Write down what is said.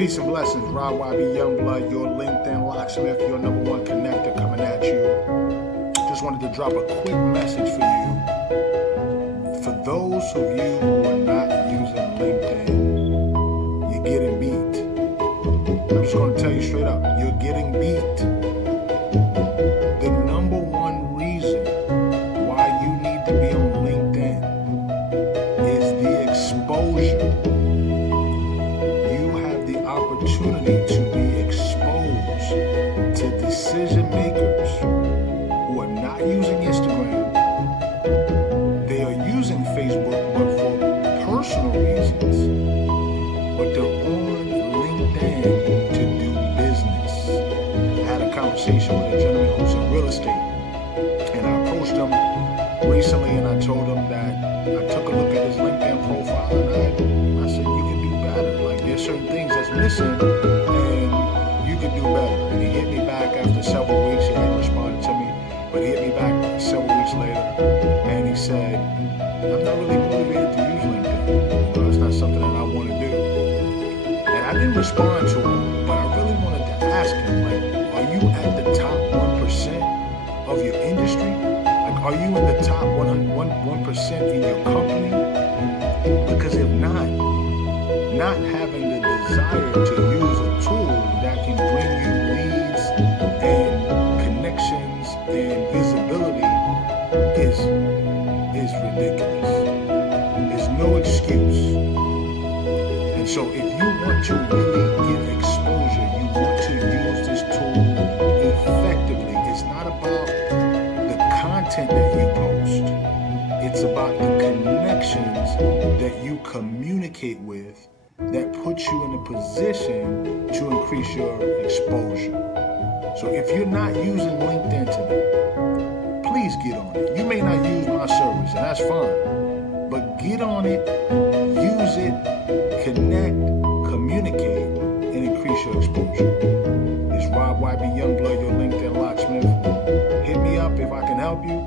Peace and blessings, Rob YB Youngblood, your LinkedIn Locksmith, your #1 connector coming at you. Just wanted to drop a quick message for you. For those of you who are not using LinkedIn, you're getting beat. I'm just going to tell you straight up, you're getting beat. The #1 reason why you need to be on LinkedIn is the exposure. Opportunity to be exposed to decision makers who are not using Instagram. They are using Facebook, but for personal reasons. But they're on LinkedIn to do business. I had a conversation with a gentleman who's in real estate, and I approached him recently, and I told him that I took a look at his LinkedIn profile, and I said, you can do better. Like, there's certain things that's missing, and you can do better. And he hit me back after several weeks. He hadn't responded to me, but he hit me back several weeks later, and he said, I'm not really motivated to use LinkedIn. You know, it's not something that I want to do. And I didn't respond to him, but I really wanted to ask him, like, are you at the top 1% of your industry? Like, are you in the top 1% in your company? Because if not having the desire to use a tool that can bring you leads and connections and visibility is ridiculous. There's no excuse. And so if you want to really get exposure, you want to use this tool effectively. It's not about the content that you post. It's about the connections that you communicate with that puts you in a position to increase your exposure. So if you're not using LinkedIn today, please get on it. You may not use my service, and that's fine, but get on it, use it, connect, communicate, and increase your exposure. It's Rob YB Youngblood, your LinkedIn Locksmith. Hit me up if I can help you.